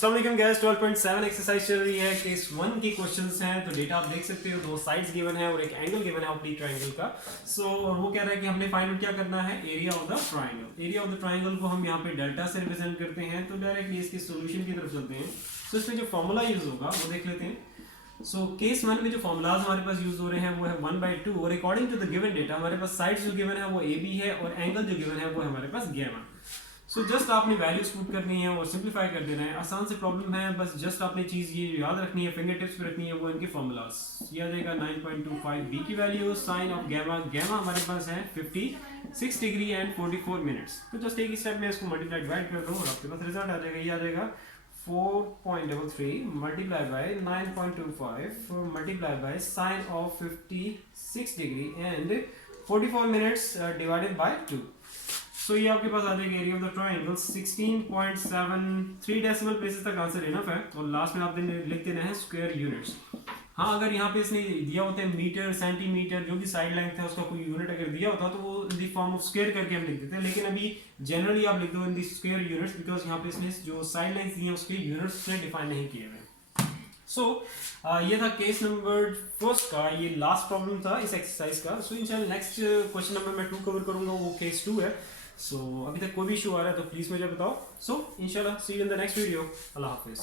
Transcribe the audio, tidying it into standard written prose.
अस्सलाम वालेकुम guys, 12.7 exercise चल रही है। केस 1 के क्वेश्चंस हैं, तो डेटा आप देख सकते हो, दो साइड्स गिवन है और एक एंगल गिवन है ऑब्लिक ट्रायंगल का। और वो कह रहा है कि हमने फाइंड आउट क्या करना है, area of the triangle. Area of the triangle को हम यहाँ पे डेल्टा से रिप्रेजेंट करते हैं, तो डायरेक्टली इसके सॉल्यूशन की तरफ चलते हैं। तो इसमें जो फॉर्मूला यूज होगा वो देख लेते हैं। सो केस 1 में जो फॉर्मूलाज हमारे पास यूज हो रहे हैं वो है 1/2 और according to the given data हमारे पास साइड्स जो गिवन है वो ए बी है और एंगल जो गिवन है वो हमारे पास गैमा। सो जस्ट आपने वैल्यूज पुट करनी है और सिंपलीफाई कर देना है। आसान से प्रॉब्लम है, बस जस्ट आपने चीज़ ये याद रखनी है, फिंगर टिप्स पे रखनी है, वो इनके फॉर्मूलाज। ये आ जाएगा 9.25 बी की value, sine of gamma. Gamma हमारे पास है 56 डिग्री एंड 44 मिनट्स। तो जस्ट एक ही स्टेप में इसको मल्टीप्लाई डिवाइड कर दो और आपके पास रिजल्ट आ जाएगा। ये आ जाएगा 4.33 multiply by 9.25 multiply by sine of 56 degree and 44 minutes divided by 2। सो ये आपके पास आ जाएगा area of the triangle 16.73 decimal places तक आंसर इनफ है। और लास्ट में आप लिख देना है स्क्वायर यूनिट्स। हाँ, अगर यहाँ पे इसने दिया होता है मीटर सेंटीमीटर जो भी साइड लेंथ है उसका कोई यूनिट अगर दिया होता तो वो in the form of square करके हम लिख देते हैं, लेकिन अभी जनरली आप लिख दो in the square units because यहाँ पे इसने जो साइड लेंथ दी है उसके यूनिट्स से डिफाइन नहीं किए हुए। सो ये था केस नंबर फर्स्ट का, ये लास्ट प्रॉब्लम था इस एक्सरसाइज का। सो इंशाल्लाह नेक्स्ट क्वेश्चन नंबर मैं 2 कवर करूंगा, वो केस 2 है। सो अभी तक कोई भी इशू आ रहा है तो प्लीज मुझे बताओ। सो इंशाल्लाह see you in the next video. अल्लाह हाफिज।